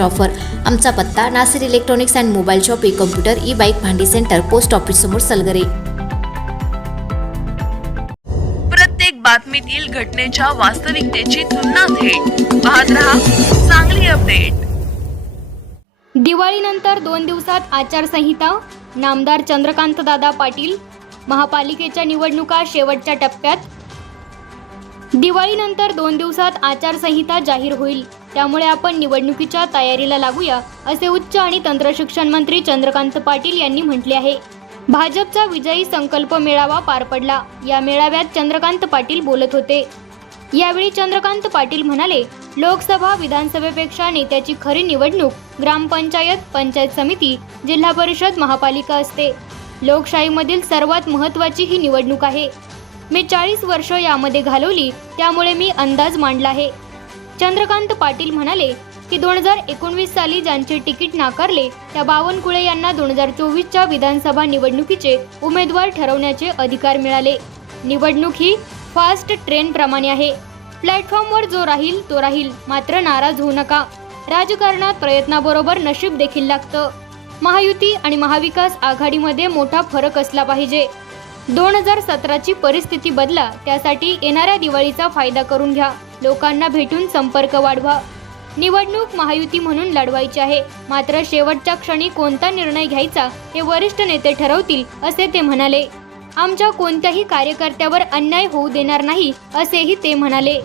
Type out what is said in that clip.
Offer. आमचा पत्ता Nasir electronics and mobile shop e computer e bike भांडी centre post office समोर सलगरे. प्रत्येक बातमीतील घटनेच्या वास्तविकतेची तुलना थेट. पाहत रहा चांगली अपडेट. दिवाळीनंतर दोन दिवसात आचारसंहिता नामदार चंद्रकांत दादा पाटील महापालिकेच्या निवडणुका शेवटच्या टप्प्यात दिवाळीनंतर दोन दिवसात आचारसंहिता जाहीर होईल. त्यामुळे आपण निवडणुकीच्या तयारीला लागूया असे उच्च आणि तंत्रशिक्षण मंत्री चंद्रकांत पाटील यांनी म्हटले आहे. भाजपचा विजयी संकल्प मेळावा पार पडला. या मेळाव्यात चंद्रकांत पाटील बोलत होते. यावेळी चंद्रकांत पाटील म्हणाले लोकसभा विधानसभेपेक्षा नेत्याची खरी निवडणूक ग्रामपंचायत पंचायत समिती जिल्हा परिषद महापालिका असते. लोकशाहीमधील सर्वात महत्त्वाची ही निवडणूक आहे. मी चाळीस वर्ष यामध्ये घालवली त्यामुळे मी अंदाज मांडला आहे. चंद्रकांत पाटील म्हणाले की दोन हजार एकोणवीस साली ज्यांचे तिकीट नाकारले त्या बावनकुळे यांना दोन हजार चोवीसच्या विधानसभा निवडणुकीचे उमेदवार ठरवण्याचे अधिकार मिळाले. निवडणूक ही फास्ट ट्रेन प्रमाणे आहे. प्लॅटफॉर्मवर जो राहील तो राहील मात्र नाराज होऊ नका. राजकारणात प्रयत्नाबरोबर नशीब देखील लागतं. महायुती आणि महाविकास आघाडीमध्ये मोठा फरक असला पाहिजे. दोन हजार सतराची परिस्थिती बदला त्यासाठी येणाऱ्या दिवाळीचा फायदा करून घ्या. लोकांना भेटून संपर्क वाढवा. निवडणूक महायुती म्हणून लढवायची आहे. मात्र शेवटच्या क्षणी कोणता निर्णय घ्यायचा हे वरिष्ठ नेते ठरवतील असे ते म्हणाले. आमच्या कोणत्याही कार्यकर्त्यावर अन्याय होऊ देणार नाही असेही ते म्हणाले.